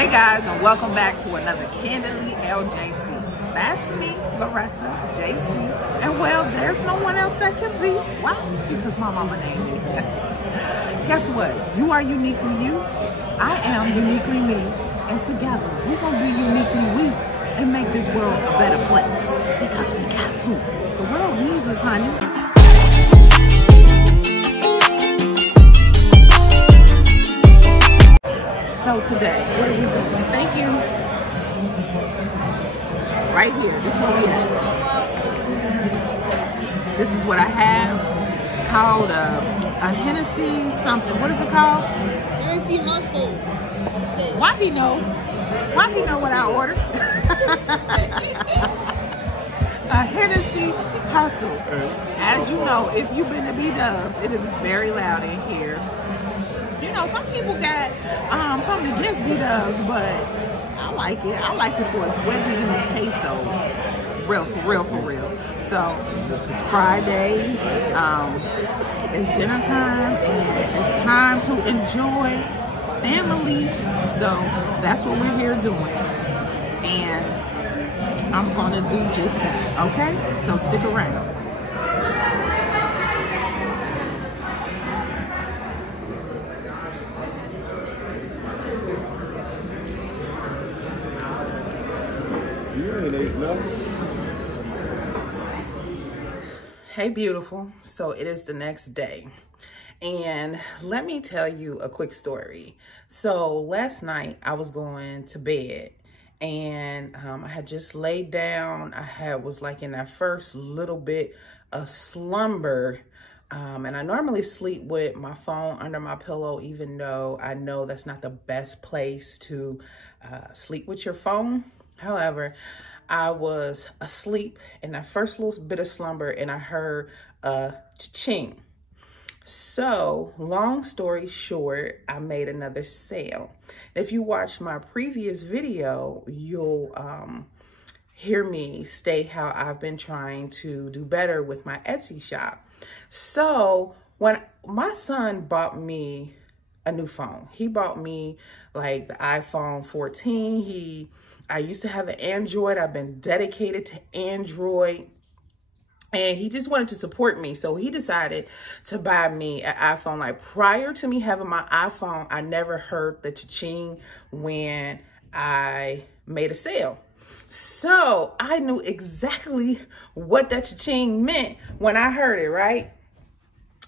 Hey guys, and welcome back to another Candidly LJC. That's me, Laressa JC. And well, there's no one else that can be. Why? Because my mama named me. Guess what? You are uniquely you. I am uniquely me. And together, we're going to be uniquely we and make this world a better place. Because we got to. The world needs us, honey. So today, what are we doing? Thank you. Right here, this is what we have. This is what I have. It's called a Hennessy something. What is it called? Hennessy Hustle. Why he know? Why he know what I ordered? A Hennessy Hustle. As you know, if you've been to B-Dubs, it is very loud in here. You know, some people got something against B-Dubs, but I like it. I like it for its wedges and its queso. Real, for real, for real. So, it's Friday. It's dinner time, and it's time to enjoy family. So, that's what we're here doing. And I'm going to do just that, okay? So, stick around. Hey beautiful, so it is the next day and let me tell you a quick story. So last night I was going to bed and I had just laid down. I was like in that first little bit of slumber, and I normally sleep with my phone under my pillow, even though I know that's not the best place to sleep with your phone. However, I was asleep in that first little bit of slumber and I heard a cha-ching. So, long story short, I made another sale. If you watch my previous video, you'll hear me state how I've been trying to do better with my Etsy shop. So, when my son bought me a new phone, he bought me like the iPhone 14. I used to have an Android. I've been dedicated to Android. And he just wanted to support me. So he decided to buy me an iPhone. Like prior to me having my iPhone, I never heard the cha-ching when I made a sale. So I knew exactly what that cha-ching meant when I heard it, right?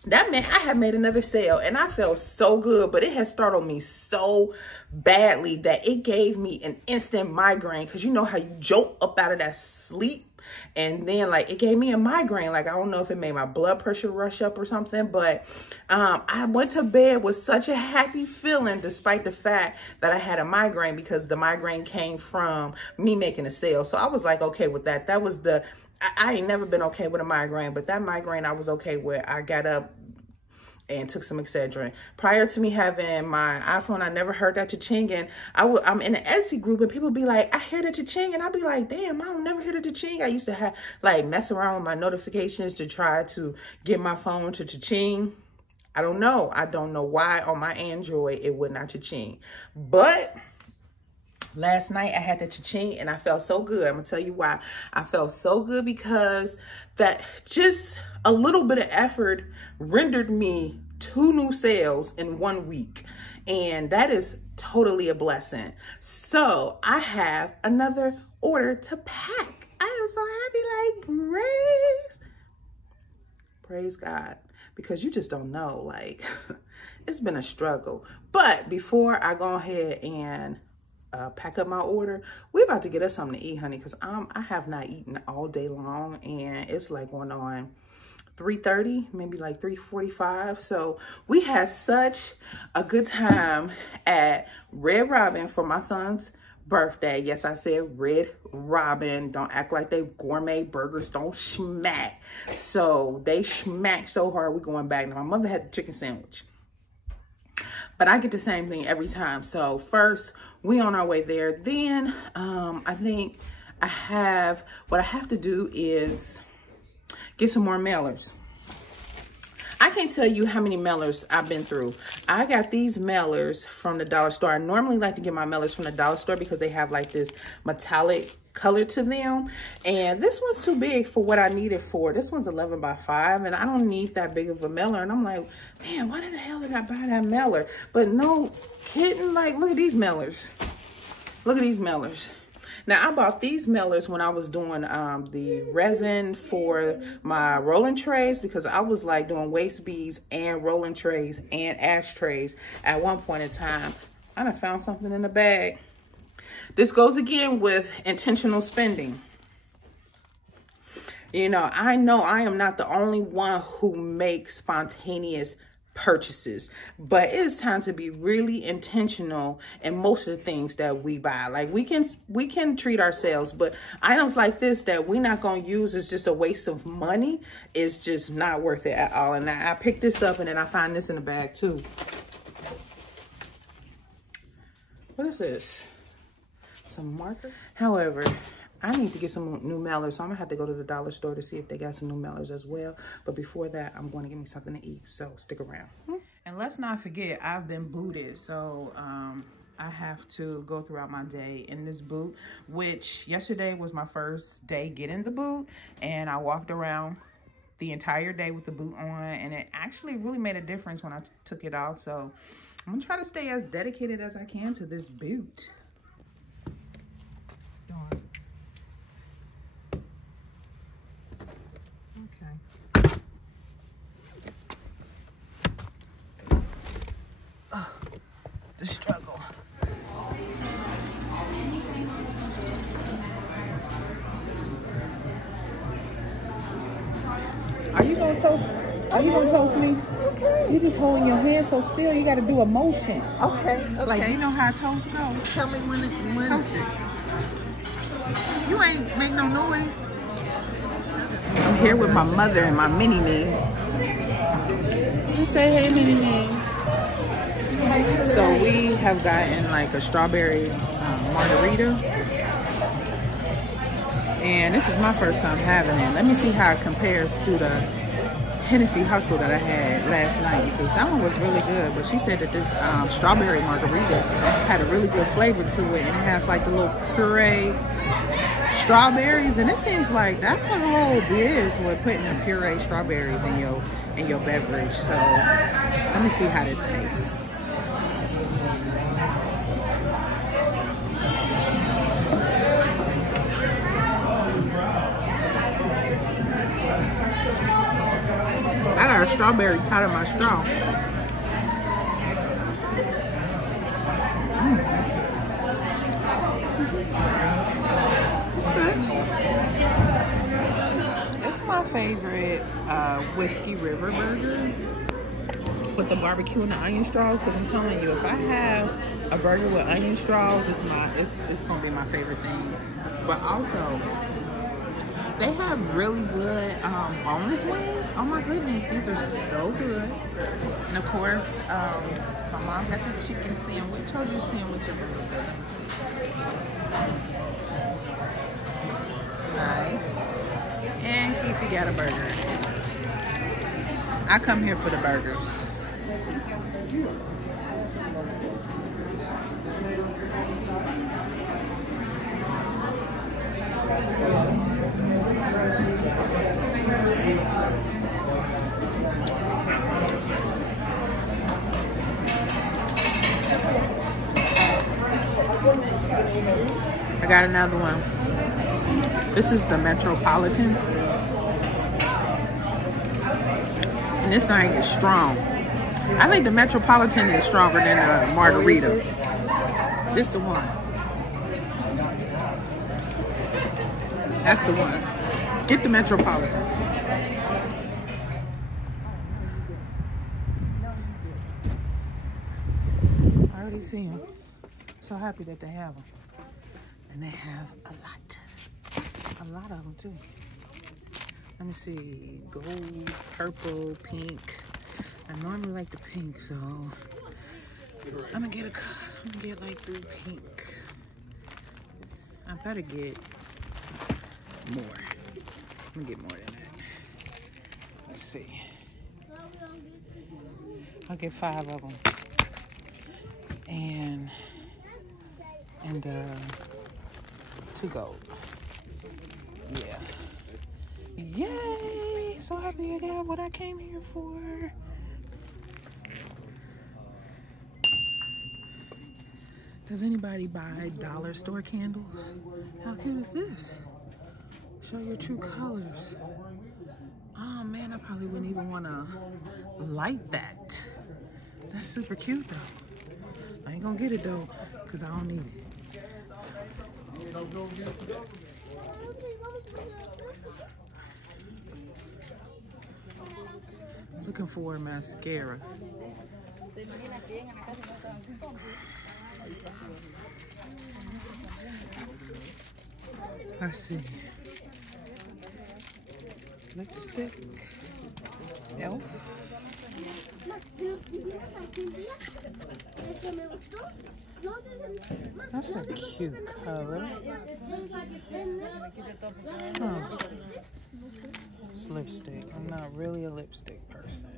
That meant I had made another sale and I felt so good, but it had startled me so badly that it gave me an instant migraine. Cause you know how you jolt up out of that sleep and then like it gave me a migraine. Like, I don't know if it made my blood pressure rush up or something, but I went to bed with such a happy feeling despite the fact that I had a migraine because the migraine came from me making a sale. So I was like, okay with that. That was I ain't never been okay with a migraine, but that migraine I was okay with. I got up and took some Excedrin. Prior to me having my iPhone, I never heard that cha-ching. And I'm in an Etsy group and people be like, I hear the cha-ching. And I'll be like, damn, I don't never hear the cha-ching. I used to have like mess around with my notifications to try to get my phone to cha-ching. I don't know. I don't know why on my Android it would not cha-ching. But last night I had the cha-ching and I felt so good. I'm gonna tell you why. I felt so good because that just a little bit of effort rendered me 2 new sales in 1 week. And that is totally a blessing. So I have another order to pack. I am so happy, like praise God. Because you just don't know, like it's been a struggle. But before I go ahead and pack up my order, we're about to get us something to eat, honey, because I have not eaten all day long and it's like going on 3:30, maybe like 3:45. So we had such a good time at Red Robin for my son's birthday. Yes, I said Red Robin. Don't act like they gourmet burgers don't smack. So they smack so hard, we're going back. Now my mother had the chicken sandwich, but I get the same thing every time. So first we on our way there. Then I think what I have to do is get some more mailers. I can't tell you how many mailers I've been through. I got these mailers from the dollar store. I normally like to get my mailers from the dollar store because they have like this metallic color to them. And this one's too big for what I need it for. This one's 11 by 5 and I don't need that big of a mailer. And I'm like, man, why the hell did I buy that mailer? But no kidding, like, look at these mailers. Look at these mailers. Now, I bought these mailers when I was doing the resin for my rolling trays because I was like doing waste beads and rolling trays and ashtrays at one point in time. I done found something in the bag. This goes again with intentional spending. You know I am not the only one who makes spontaneous purchases, but it's time to be really intentional in most of the things that we buy. Like we can treat ourselves, but items like this that we're not going to use is just a waste of money. It's just not worth it at all. And I picked this up and then I find this in the bag too. What is this? Some marker? However, I need to get some new mailers, so I'm gonna have to go to the dollar store to see if they got some new mailers as well. But before that, I'm going to get me something to eat, so stick around. And let's not forget, I've been booted, so I have to go throughout my day in this boot, which yesterday was my first day getting the boot, and I walked around the entire day with the boot on, and it actually really made a difference when I took it off. So I'm gonna try to stay as dedicated as I can to this boot. The struggle. Are you gonna toast? Are you gonna toast me? Okay. You just holding your hand so still. You got to do a motion. Okay. Like, you know how toast goes. Tell me when it toast it. You ain't make no noise. I'm here with my mother and my mini me. You say hey, mini me. So we have gotten like a strawberry margarita, and this is my first time having it. Let me see how it compares to the Hennessy Hustle that I had last night, because that one was really good. But she said that this strawberry margarita had a really good flavor to it, and it has like the little puree strawberries, and it seems like that's a whole biz with putting the puree strawberries in your beverage. So let me see how this tastes. I got a strawberry caught in my straw. It's good. It's my favorite Whiskey River burger with the barbecue and the onion straws, because I'm telling you, if I have a burger with onion straws, it's gonna be my favorite thing. But also, they have really good boneless wings. Oh my goodness, these are so good. And of course, my mom got the chicken sandwich. I told you the sandwich are really good. Let me see. Nice. And Keefe got a burger. I come here for the burgers. I got another one. This is the Metropolitan. And this thing is strong. I think the Metropolitan is stronger than a margarita. This is the one. That's the one. Get the Metropolitan. I already see them. So happy that they have them. And they have a lot of them too. Let me see, gold, purple, pink. I normally like the pink, so I'm gonna get like 3 pink. I better get more. I'm gonna get more than that. Let's see. I'll get 5 of them. And 2 gold. Yeah. Yay! So happy I got what I came here for. Does anybody buy dollar store candles? How cute is this? Show your true colors. Oh man, I probably wouldn't even want to light that. That's super cute though. I ain't gonna get it though, because I don't need it. Looking for a mascara. Let's see. Lipstick. Elf. That's a cute color. Huh. It's lipstick. I'm not really a lipstick person.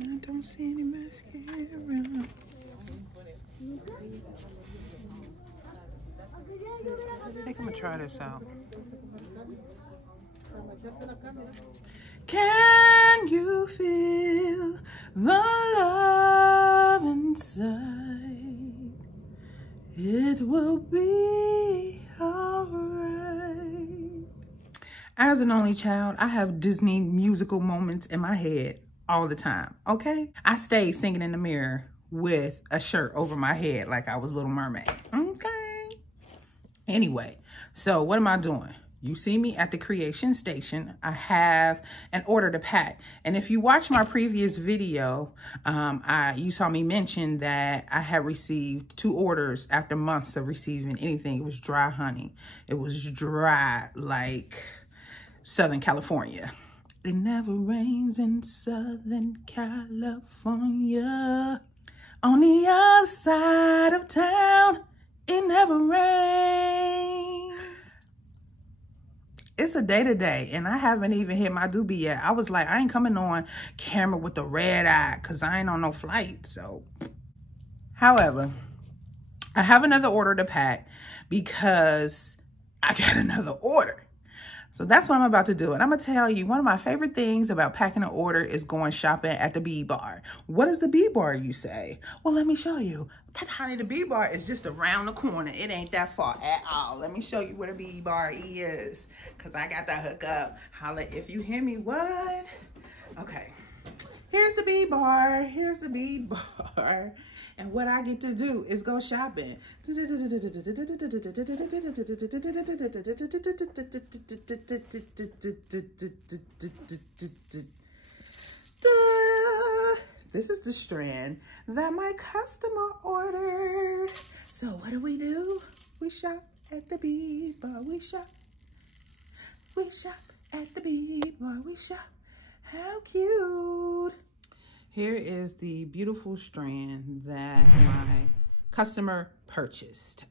I don't see any mascara. I think I'm gonna try this out. Can you feel the love inside? It will be alright. As an only child, I have Disney musical moments in my head all the time, okay? I stayed singing in the mirror with a shirt over my head like I was Little Mermaid, okay? Anyway, so what am I doing? You see me at the Creation Station. I have an order to pack. And if you watch my previous video, you saw me mention that I had received 2 orders after months of receiving anything. It was dry honey. It was dry like Southern California. It never rains in Southern California. On the other side of town, it never rains. It's a day to day, and I haven't even hit my doobie yet. I was like, I ain't coming on camera with the red eye because I ain't on no flight, so. However, I have another order to pack because I got another order. So that's what I'm about to do. And I'm going to tell you, one of my favorite things about packing an order is going shopping at the Bee Bar. What is the Bee Bar, you say? Well, let me show you. Honey, the Bee Bar is just around the corner. It ain't that far at all. Let me show you where the Bee Bar is, because I got that hook up. Holla if you hear me. What? Okay. Here's the Bee Bar. Here's the Bee Bar. And what I get to do is go shopping. This is the strand that my customer ordered. So what do? We shop at the Bee Bar. We shop at the Bee Bar. We shop. How cute. Here is the beautiful strand that my customer purchased.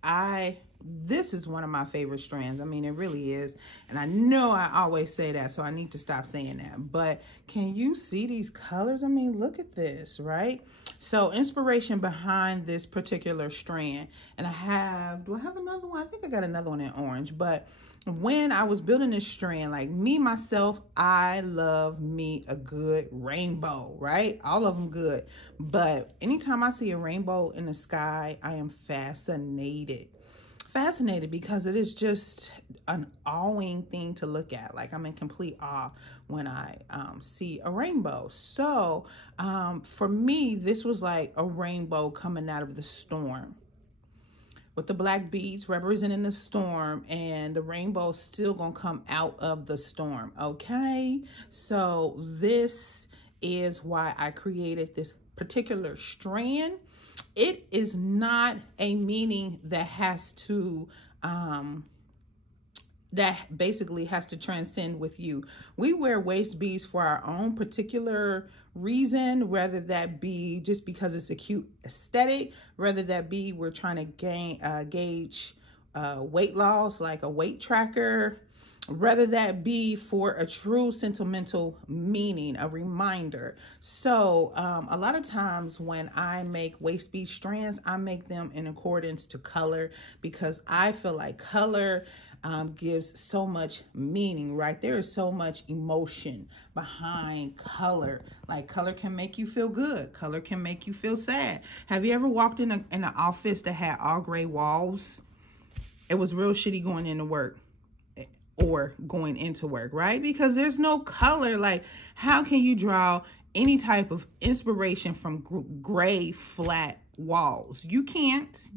This is one of my favorite strands. I mean, it really is. And I know I always say that, so I need to stop saying that. But can you see these colors? I mean, look at this, right? So inspiration behind this particular strand. And do I have another one? I think I got another one in orange. But when I was building this strand, like me, myself, I love me a good rainbow, right? All of them good. But anytime I see a rainbow in the sky, I am fascinated. Fascinated because it is just an awing thing to look at. Like I'm in complete awe when I see a rainbow. So for me, this was like a rainbow coming out of the storm, with the black beads representing the storm, and the rainbow still gonna come out of the storm, okay? So this is why I created this particular strand. It is not a meaning that has to, that basically has to transcend with you. We wear waist beads for our own particular reason, whether that be just because it's a cute aesthetic, whether that be we're trying to gauge weight loss, like a weight tracker, Rather that be for a true sentimental meaning, a reminder. So a lot of times when I make waist bead strands, I make them in accordance to color, because I feel like color gives so much meaning, right? There is so much emotion behind color. Like, color can make you feel good. Color can make you feel sad. Have you ever walked in an office that had all gray walls? It was real shitty going into work or going into work, right? Because there's no color. Like, how can you draw any type of inspiration from gray flat walls? You can't.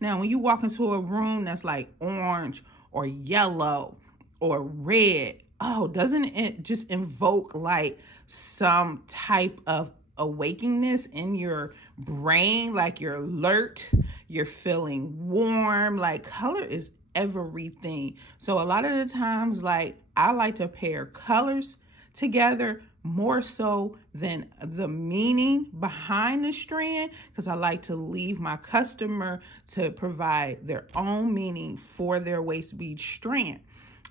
Now, when you walk into a room that's like orange or yellow or red, oh, doesn't it just invoke like some type of awakeness in your brain? Like, you're alert, you're feeling warm. Like, color is everything. So a lot of the times, like, I like to pair colors together more so than the meaning behind the strand, because I like to leave my customer to provide their own meaning for their waist bead strand.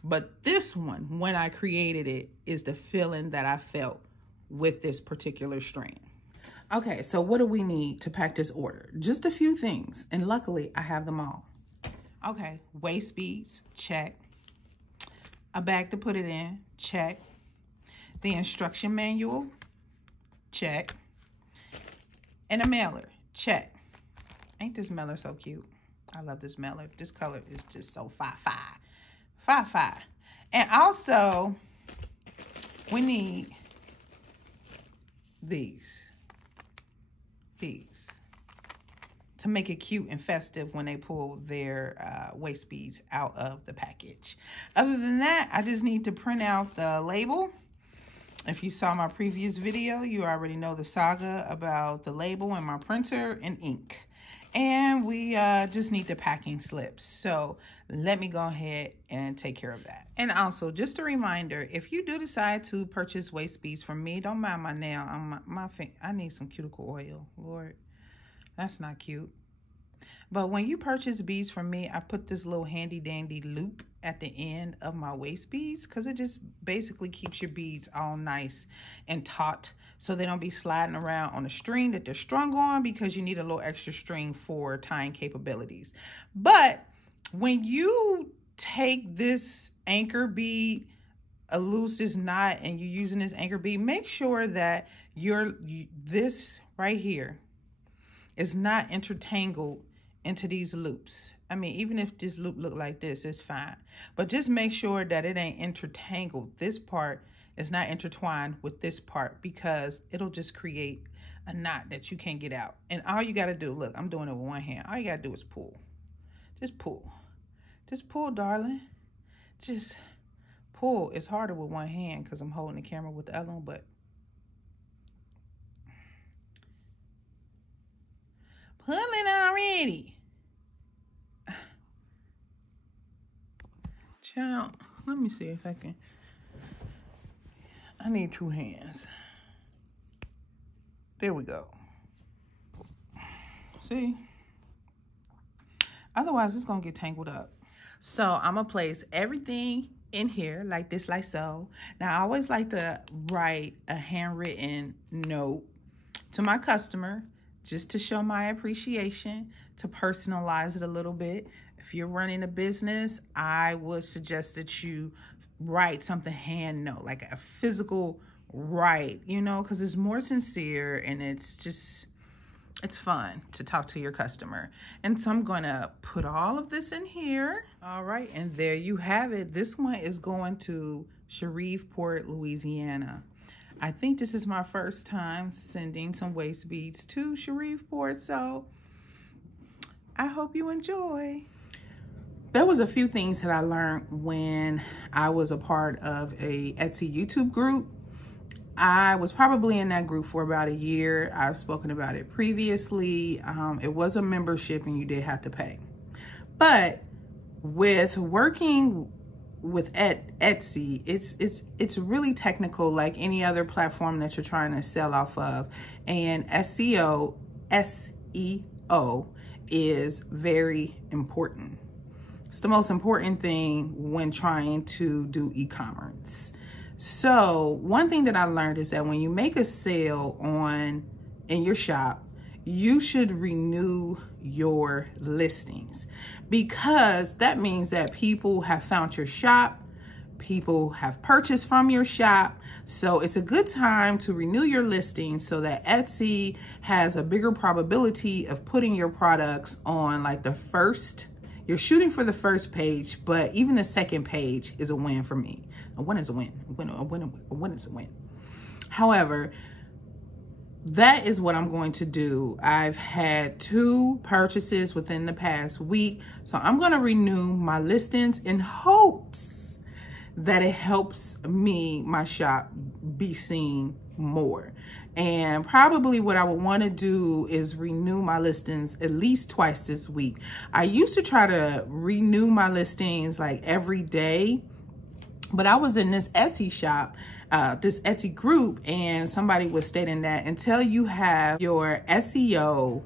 But this one, when I created it, is the feeling that I felt with this particular strand. Okay, so what do we need to pack this order? Just a few things, and luckily I have them all. Okay, waist beads, check. A bag to put it in, check. The instruction manual, check. And a mailer, check. Ain't this mailer so cute? I love this mailer. This color is just so fi-fi. And also, we need these to make it cute and festive when they pull their waist beads out of the package. Other than that, I just need to print out the label. If you saw my previous video, you already know the saga about the label and my printer and ink. And we just need the packing slips. So let me go ahead and take care of that. And also, just a reminder, if you do decide to purchase waist beads from me, don't mind my nail. I need some cuticle oil, Lord. That's not cute. But when you purchase beads from me, I put this little handy dandy loop at the end of my waist beads, because it just basically keeps your beads all nice and taut, so they don't be sliding around on the string that they're strung on, because you need a little extra string for tying capabilities. But when you take this anchor bead, loose this knot, and you're using this anchor bead, make sure that this right here is not intertangled into these loops. I mean, even if this loop look like this, it's fine. But just make sure that it ain't intertangled. This part is not intertwined with this part, because it'll just create a knot that you can't get out. And all you got to do, look, I'm doing it with one hand. All you got to do is pull. Just pull. Just pull, darling. Just pull. It's harder with one hand because I'm holding the camera with the other one, but pulling already. Child, let me see if I can. I need two hands. There we go. See? Otherwise, it's going to get tangled up. So I'm going to place everything in here like this, like so. Now, I always like to write a handwritten note to my customer, just to show my appreciation, to personalize it a little bit. If you're running a business, I would suggest that you write something hand note, like a physical write, you know, because it's more sincere and it's fun to talk to your customer. And so I'm going to put all of this in here. All right, and there you have it. This one is going to Shreveport, Louisiana. I think this is my first time sending some waist beads to Shreveport, so I hope you enjoy. There was a few things that I learned when I was a part of a Etsy YouTube group. I was probably in that group for about a year. I've spoken about it previously. It was a membership and you did have to pay. But with working with Etsy, it's really technical, like any other platform that you're trying to sell off of. And SEO is very important. It's the most important thing when trying to do e-commerce. So one thing that I learned is that when you make a sale in your shop, you should renew your listings, because that means that people have found your shop, people have purchased from your shop. So it's a good time to renew your listings so that Etsy has a bigger probability of putting your products on like the first. You're shooting for the first page, but even the second page is a win for me. A win is a win. A win is a win. However, that is what I'm going to do. I've had 2 purchases within the past week, so I'm going to renew my listings in hopes that it helps my shop be seen more. And probably what I would want to do is renew my listings at least twice this week. I used to try to renew my listings like every day, but I was in this Etsy shop, this Etsy group, and somebody was stating that until you have your SEO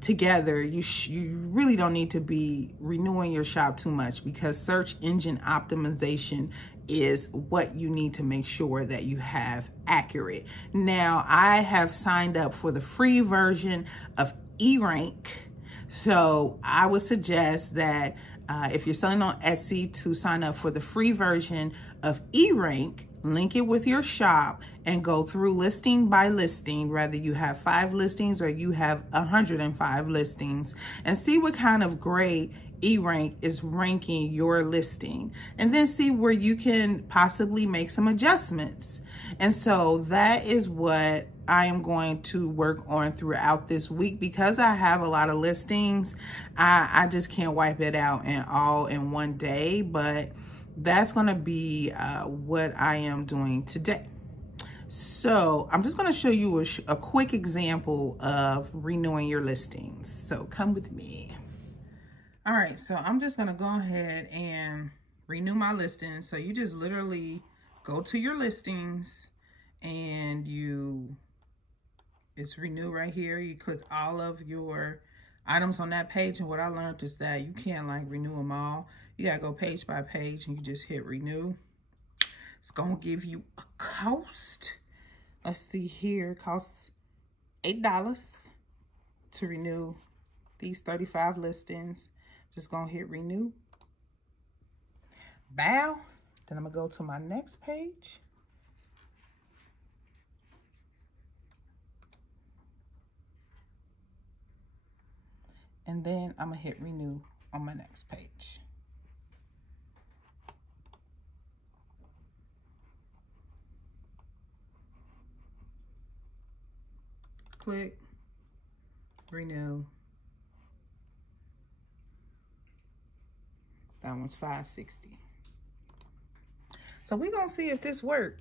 together, you really don't need to be renewing your shop too much, because search engine optimization is what you need to make sure that you have accurate. Now, I have signed up for the free version of eRank, so I would suggest that if you're selling on Etsy, to sign up for the free version of eRank, link it with your shop, and go through listing by listing, whether you have 5 listings or you have 105 listings, and see what kind of grade eRank is ranking your listing, and then see where you can possibly make some adjustments. And so that is what I am going to work on throughout this week, because I have a lot of listings. I just can't wipe it out in one day, but that's going to be what I am doing today. So I'm just going to show you a quick example of renewing your listings. So come with me. All right, so I'm just going to go ahead and renew my listings. So you just literally go to your listings and it's renew right here. You click all of your items on that page, and what I learned is that you can't like renew them all. You gotta go page by page, and you just hit renew. It's gonna give you a cost. Let's see here, it costs $8 to renew these 35 listings. Just gonna hit renew. Bow. Then I'm gonna go to my next page. And then I'm gonna hit renew on my next page. Click, renew. That one's $5.60. So we're gonna see if this works.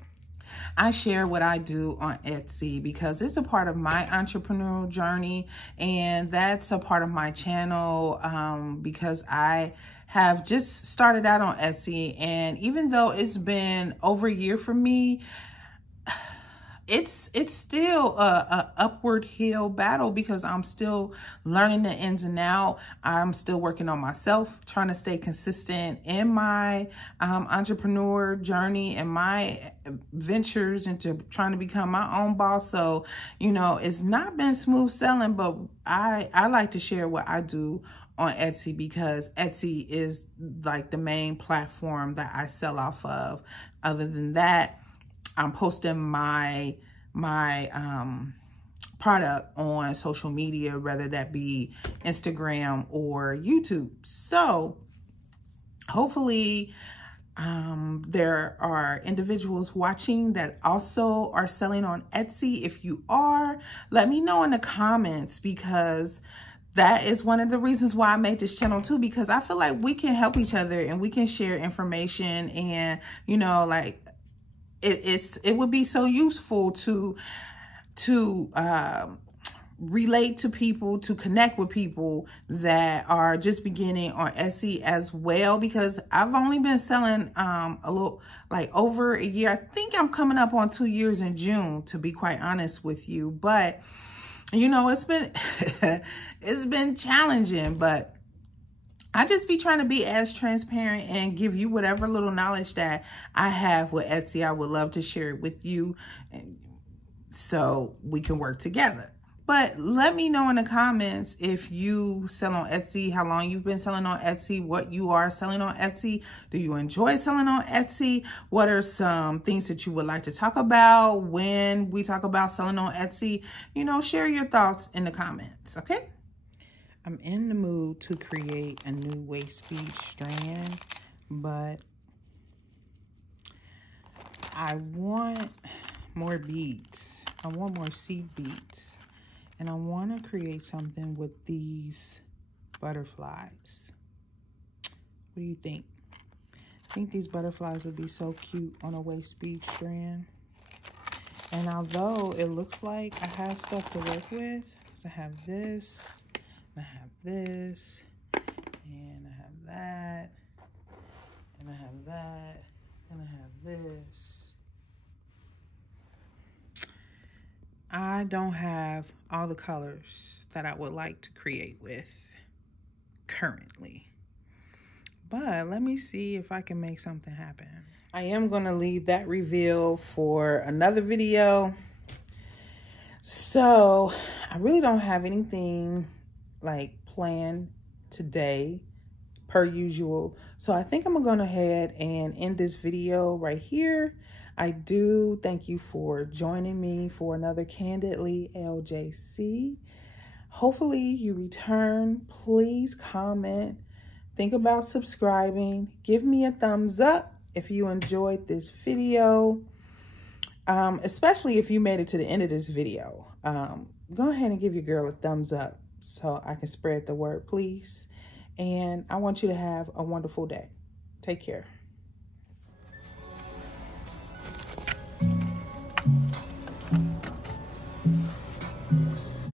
I share what I do on Etsy because it's a part of my entrepreneurial journey, and that's a part of my channel because I have just started out on Etsy, and even though it's been over a year for me, it's still a upward hill battle because I'm still learning the ins and outs. I'm still working on myself, trying to stay consistent in my entrepreneur journey and my ventures into trying to become my own boss. So, you know, it's not been smooth sailing, but I like to share what I do on Etsy because Etsy is like the main platform that I sell off of. Other than that, I'm posting my product on social media, whether that be Instagram or YouTube. So hopefully there are individuals watching that also are selling on Etsy. If you are, let me know in the comments, because that is one of the reasons why I made this channel too, because I feel like we can help each other and we can share information, and you know, like it would be so useful to relate to people, to connect with people that are just beginning on Etsy as well, because I've only been selling a little, like over a year. I think I'm coming up on 2 years in June, to be quite honest with you. But you know, it's been it's been challenging, but I just be trying to be as transparent and give you whatever little knowledge that I have with Etsy. I would love to share it with you so we can work together. But let me know in the comments if you sell on Etsy, how long you've been selling on Etsy, what you are selling on Etsy. Do you enjoy selling on Etsy? What are some things that you would like to talk about when we talk about selling on Etsy? You know, share your thoughts in the comments, okay? I'm in the mood to create a new waist bead strand, but I want more beads. I want more seed beads. And I want to create something with these butterflies. What do you think? I think these butterflies would be so cute on a waist bead strand. And although it looks like I have stuff to work with, because I have this, and I have this, and I have that, and I have that, and I have this. I don't have all the colors that I would like to create with currently. But let me see if I can make something happen. I am going to leave that reveal for another video. So I really don't have anything like planned today per usual. So I think I'm going to go ahead and end this video right here. I do thank you for joining me for another Candidly LJC. Hopefully you return. Please comment. Think about subscribing. Give me a thumbs up if you enjoyed this video, especially if you made it to the end of this video. Go ahead and give your girl a thumbs up so I can spread the word, please. And I want you to have a wonderful day. Take care.